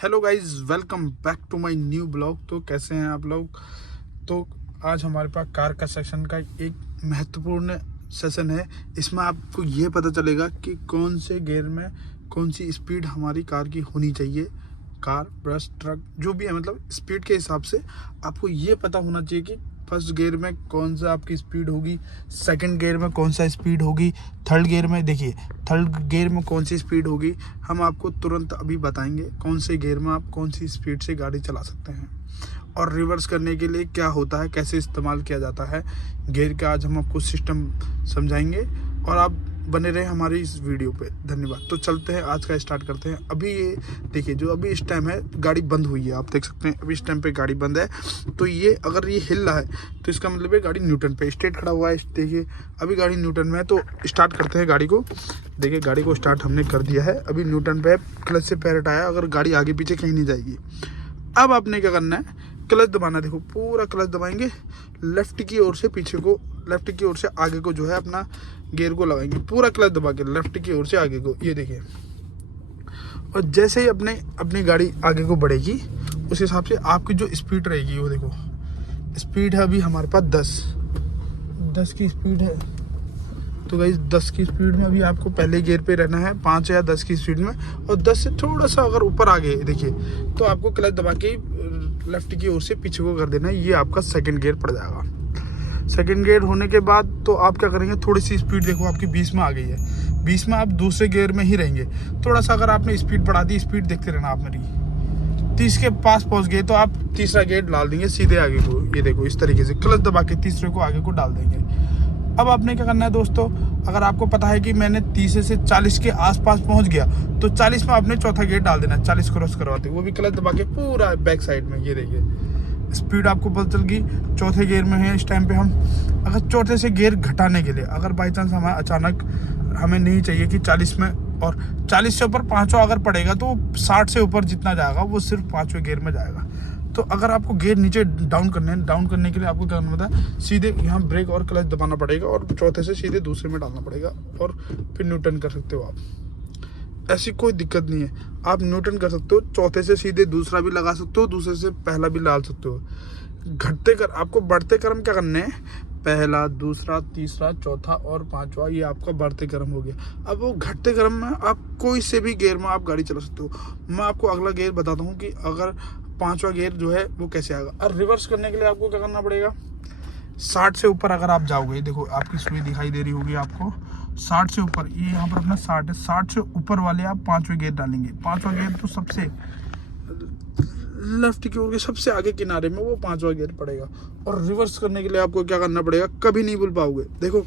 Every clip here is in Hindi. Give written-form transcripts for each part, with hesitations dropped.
Hello guys, welcome back to my new blog. तो कैसे हैं आप लोग। तो आज हमारे पास कार का सेक्शन का एक महत्वपूर्ण सेशन है। इसमें आपको ये पता चलेगा कि कौन से गियर में कौन सी स्पीड हमारी कार की होनी चाहिए। कार, बस, ट्रक जो भी है, मतलब स्पीड के हिसाब से आपको ये पता होना चाहिए कि फर्स्ट गियर में कौन सा आपकी स्पीड होगी, सेकंड गियर में कौन सा स्पीड होगी, थर्ड गियर में देखिए थर्ड गियर में कौन सी स्पीड होगी। हम आपको तुरंत अभी बताएंगे कौन से गियर में आप कौन सी स्पीड से गाड़ी चला सकते हैं और रिवर्स करने के लिए क्या होता है, कैसे इस्तेमाल किया जाता है गियर का। आज हम आपको सिस्टम समझाएंगे और आप बने रहे हमारी इस वीडियो पे। धन्यवाद। तो चलते हैं, आज का स्टार्ट करते हैं। अभी ये देखिए, जो अभी इस टाइम है गाड़ी बंद हुई है, आप देख सकते हैं अभी इस टाइम पे गाड़ी बंद है। तो ये अगर ये हिल रहा है तो इसका मतलब है गाड़ी न्यूटन पे, स्ट्रेट खड़ा हुआ है। देखिए अभी गाड़ी न्यूटन में है। तो स्टार्ट करते हैं गाड़ी को। देखिए गाड़ी को स्टार्ट हमने कर दिया है, अभी न्यूटन पे, क्लच से पैर हटाया। अगर गाड़ी आगे पीछे कहीं नहीं जाएगी। अब आपने क्या करना है, क्लच दबाना। देखो पूरा क्लच दबाएंगे, लेफ्ट की ओर से पीछे को, लेफ्ट की ओर से आगे को जो है अपना गियर को लगाएंगे। पूरा क्लच दबा के लेफ्ट की ओर से आगे को, ये देखिए। और जैसे ही अपनी गाड़ी आगे को बढ़ेगी उस हिसाब से आपकी जो स्पीड रहेगी, वो देखो स्पीड है अभी हमारे पास 10 की स्पीड है। तो गाइस 10 की स्पीड में अभी आपको पहले गियर पे रहना है, 5 या 10 की स्पीड में। और 10 से थोड़ा सा अगर ऊपर आगे देखिए तो आपको क्लच दबा के लेफ्ट की ओर से पीछे को कर देना है। ये आपका सेकंड गियर पड़ जाएगा। सेकंड गियर होने के बाद तो आप क्या करेंगे, थोड़ी सी स्पीड देखो आपकी 20 में आ गई है, 20 में आप दूसरे गियर में ही रहेंगे। थोड़ा सा अगर आपने स्पीड बढ़ा दी, स्पीड देखते रहना आप मेरी, 30 के पास पहुंच गए तो आप तीसरा गियर डाल देंगे सीधे आगे को। ये देखो इस तरीके से क्लच दबा के तीसरे को आगे को डाल देंगे। अब आपने क्या करना है दोस्तों, अगर आपको पता है कि मैंने 30 से 40 के आसपास पहुंच गया तो 40 में आपने चौथा गियर डाल देना, 40 क्रॉस करवाते, वो भी क्लच दबा के पूरा बैक साइड में। ये देखिए स्पीड आपको पता चल गई। चौथे गियर में है इस टाइम पे हम। अगर चौथे से गियर घटाने के लिए, अगर बाई चांस हमें अचानक हमें नहीं चाहिए कि 40 में, और 40 से ऊपर पाँचवा अगर पड़ेगा तो 60 से ऊपर जितना जाएगा वो सिर्फ 5वें गियर में जाएगा। तो अगर आपको गियर नीचे डाउन करने के लिए आपको क्या करना होता है, सीधे यहाँ ब्रेक और क्लच दबाना पड़ेगा और चौथे से सीधे दूसरे में डालना पड़ेगा और फिर न्यूटन कर सकते हो आप। ऐसी कोई दिक्कत नहीं है, आप न्यूटन कर सकते हो। चौथे से सीधे दूसरा भी लगा सकते हो, दूसरे से पहला भी डाल सकते हो। आपको बढ़ते क्रम क्या करने हैं, पहला, दूसरा, तीसरा, चौथा और पांचवा, ये आपका बढ़ते क्रम हो गया। अब वो घटते क्रम में आप कोई से भी गियर में आप गाड़ी चला सकते हो। मैं आपको अगला गियर बताता हूँ कि अगर 5वां गियर जो है वो कैसे आएगा। और रिवर्स करने के लिए आपको क्या करना पड़ेगा, 60 से ऊपर अगर आप जाओगे, देखो आपकी सुई दिखाई दे रही होगी आपको, 60 से ऊपर, ये यहाँ पर अपना 60 है, 60 से ऊपर वाले आप 5वें गियर डालेंगे। 5वां गियर तो सबसे लेफ्ट की ओर के सबसे आगे किनारे में वो 5वां गियर पड़ेगा। और रिवर्स करने के लिए आपको क्या करना पड़ेगा, कभी नहीं भूल पाओगे। देखो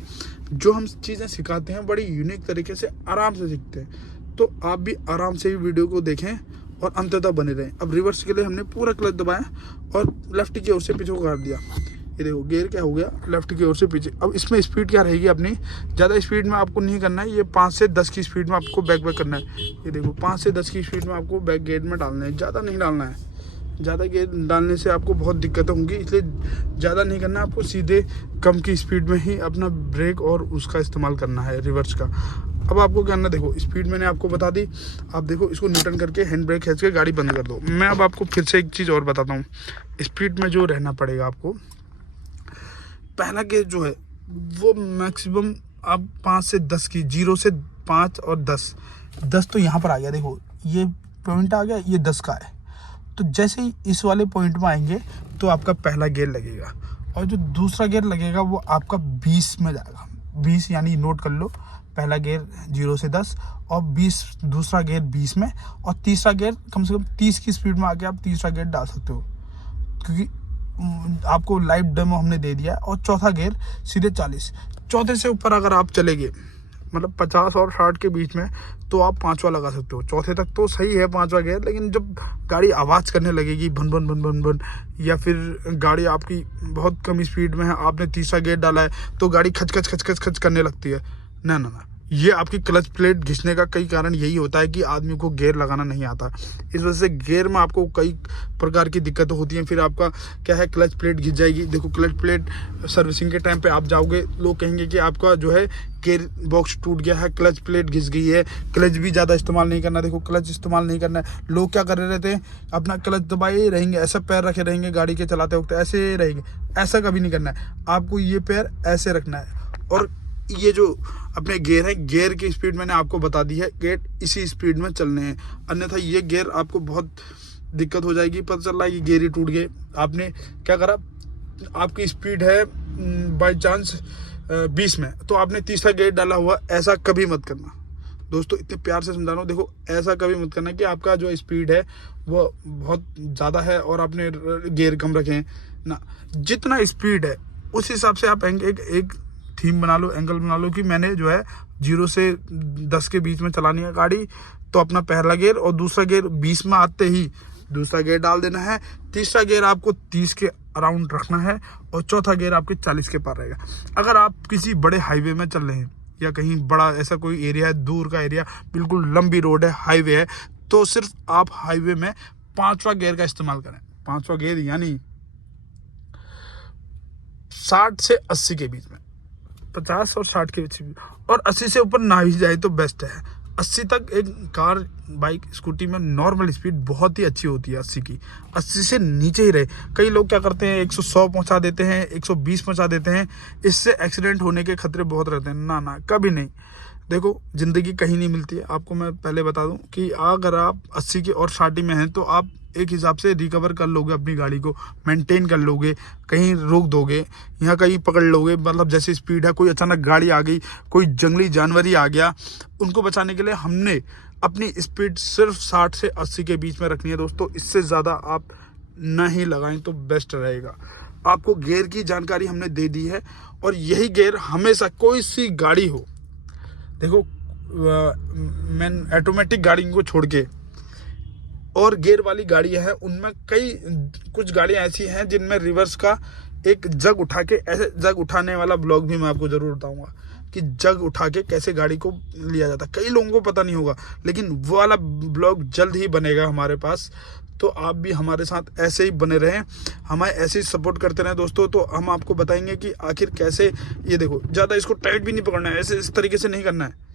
जो हम चीज़ें सिखाते हैं बड़ी यूनिक तरीके से आराम से सीखते हैं, तो आप भी आराम से ही वीडियो को देखें और अंततः बने रहें। अब रिवर्स के लिए हमने पूरा क्लच दबाया और लेफ्ट की ओर से पीछे को कर दिया। ये देखो गियर क्या हो गया, लेफ्ट की ओर से पीछे। अब इसमें स्पीड क्या रहेगी अपनी, ज़्यादा स्पीड में आपको नहीं करना है। ये 5 से 10 की स्पीड में आपको बैक करना है। ये देखो 5 से 10 की स्पीड में आपको बैक गियर में डालना है, ज़्यादा नहीं डालना है। ज़्यादा गियर डालने से आपको बहुत दिक्कतें होंगी, इसलिए ज़्यादा नहीं करना, आपको सीधे कम की स्पीड में ही अपना ब्रेक और उसका इस्तेमाल करना है रिवर्स का। अब आपको क्या करना, देखो स्पीड मैंने आपको बता दी। आप देखो इसको न्यूटन करके हैंड ब्रेक खींच के गाड़ी बंद कर दो। मैं अब आपको फिर से एक चीज़ और बताता हूँ, स्पीड में जो रहना पड़ेगा आपको। पहला गियर जो है वो मैक्सिमम आप 5 से 10 की, 0 से 5 और 10 तो यहाँ पर आ गया। देखो ये पॉइंट आ गया, ये 10 का है। तो जैसे ही इस वाले पॉइंट में आएंगे तो आपका पहला गियर लगेगा और जो दूसरा गियर लगेगा वो आपका 20 में जाएगा। 20 यानी नोट कर लो, पहला गियर 0 से 10 और 20, दूसरा गियर 20 में, और तीसरा गियर कम से कम 30 की स्पीड में आके आप तीसरा गियर डाल सकते हो, क्योंकि आपको लाइव डेमो हमने दे दिया है। और चौथा गियर सीधे 40। चौथे से ऊपर अगर आप चलेंगे, मतलब 50 और 60 के बीच में, तो आप 5वां लगा सकते हो। चौथे तक तो सही है 5वां गियर, लेकिन जब गाड़ी आवाज़ करने लगेगी भन भन भन भन भन, या फिर गाड़ी आपकी बहुत कम स्पीड में है, आपने तीसरा गियर डाला है तो गाड़ी खच खच खच खच खच करने लगती है। ना ना ना, ये आपकी क्लच प्लेट घिसने का कई कारण यही होता है कि आदमी को गियर लगाना नहीं आता। इस वजह से गियर में आपको कई प्रकार की दिक्कतें होती हैं। फिर आपका क्या है, क्लच प्लेट घिस जाएगी। देखो क्लच प्लेट सर्विसिंग के टाइम पे आप जाओगे, लोग कहेंगे कि आपका जो है गियर बॉक्स टूट गया है, क्लच प्लेट घिस गई है। क्लच भी ज़्यादा इस्तेमाल नहीं करना। देखो क्लच इस्तेमाल नहीं करना है। लोग क्या कर रहे रहते हैं, अपना क्लच दबाए रहेंगे, ऐसा पैर रखे रहेंगे गाड़ी के चलाते वक्त, ऐसे रहेंगे। ऐसा कभी नहीं करना है, आपको ये पैर ऐसे रखना है। और ये जो अपने गियर है, गियर की स्पीड मैंने आपको बता दी है, गियर इसी स्पीड में चलने हैं, अन्यथा ये गियर आपको बहुत दिक्कत हो जाएगी। पता चल रहा है कि गियर ही टूट गए। आपने क्या करा, आपकी स्पीड है बाई चांस 20 में, तो आपने तीसरा गियर डाला हुआ। ऐसा कभी मत करना दोस्तों, इतने प्यार से समझा रहा हूँ। देखो ऐसा कभी मत करना कि आपका जो स्पीड है वो बहुत ज़्यादा है और आपने गियर कम रखे ना। जितना स्पीड है उस हिसाब से आप एक थीम बना लो, एंगल बना लो कि मैंने जो है 0 से 10 के बीच में चलानी है गाड़ी, तो अपना पहला गियर और दूसरा गियर 20 में आते ही दूसरा गियर डाल देना है। तीसरा गियर आपको 30 के अराउंड रखना है और चौथा गियर आपके 40 के पार रहेगा। अगर आप किसी बड़े हाईवे में चल रहे हैं या कहीं बड़ा ऐसा कोई एरिया है, दूर का एरिया, बिल्कुल लंबी रोड है, हाईवे है, तो सिर्फ आप हाईवे में 5वां गियर का इस्तेमाल करें। 5वां गियर यानी 60 से 80 के बीच में, 50 और 60 के बीच में, और 80 से ऊपर ना ही जाए तो बेस्ट है। 80 तक एक कार, बाइक, स्कूटी में नॉर्मल स्पीड बहुत ही अच्छी होती है 80 की। 80 से नीचे ही रहे। कई लोग क्या करते हैं 100 पहुंचा देते हैं, 120 पहुंचा देते हैं। इससे एक्सीडेंट होने के खतरे बहुत रहते हैं। ना ना, कभी नहीं। देखो ज़िंदगी कहीं नहीं मिलती है। आपको मैं पहले बता दूं कि अगर आप 80 के और 60 में हैं तो आप एक हिसाब से रिकवर कर लोगे, अपनी गाड़ी को मेंटेन कर लोगे, कहीं रोक दोगे या कहीं पकड़ लोगे। मतलब जैसे स्पीड है, कोई अचानक गाड़ी आ गई, कोई जंगली जानवर ही आ गया, उनको बचाने के लिए हमने अपनी स्पीड सिर्फ 60 से 80 के बीच में रखनी है दोस्तों। इससे ज़्यादा आप नहीं लगाएं तो बेस्ट रहेगा। आपको गियर की जानकारी हमने दे दी है और यही गियर हमेशा कोई सी गाड़ी हो, देखो मैं ऑटोमेटिक गाड़ी को छोड़ के और गियर वाली गाड़ी है, उनमें कुछ गाड़ियां ऐसी हैं जिनमें रिवर्स का एक जग उठा के, ऐसे जग उठाने वाला ब्लॉग भी मैं आपको ज़रूर बताऊंगा कि जग उठा के कैसे गाड़ी को लिया जाता है। कई लोगों को पता नहीं होगा, लेकिन वो वाला ब्लॉग जल्द ही बनेगा हमारे पास। तो आप भी हमारे साथ ऐसे ही बने रहें, हमें ऐसे ही सपोर्ट करते रहें दोस्तों। तो हम आपको बताएंगे कि आखिर कैसे, ये देखो ज़्यादा इसको टाइट भी नहीं पकड़ना है, ऐसे इस तरीके से नहीं करना है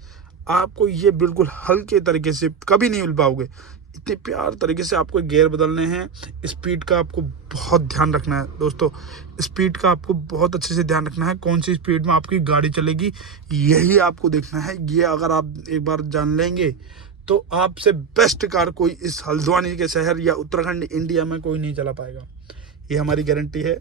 आपको। ये बिल्कुल हल्के तरीके से, कभी नहीं मिल पाओगे, इतने प्यार तरीके से आपको गियर बदलने हैं। स्पीड का आपको बहुत ध्यान रखना है दोस्तों, स्पीड का आपको बहुत अच्छे से ध्यान रखना है। कौन सी स्पीड में आपकी गाड़ी चलेगी यही आपको देखना है। ये अगर आप एक बार जान लेंगे तो आपसे बेस्ट कार कोई इस हल्द्वानी के शहर या उत्तराखंड, इंडिया में कोई नहीं चला पाएगा, ये हमारी गारंटी है।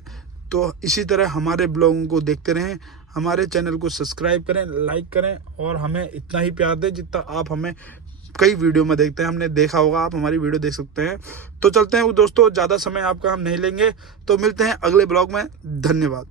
तो इसी तरह हमारे ब्लॉगों को देखते रहें, हमारे चैनल को सब्सक्राइब करें, लाइक करें और हमें इतना ही प्यार दें जितना आप हमें कई वीडियो में देखते हैं। हमने देखा होगा, आप हमारी वीडियो देख सकते हैं। तो चलते हैं दोस्तों, ज़्यादा समय आपका हम नहीं लेंगे, तो मिलते हैं अगले ब्लॉग में। धन्यवाद।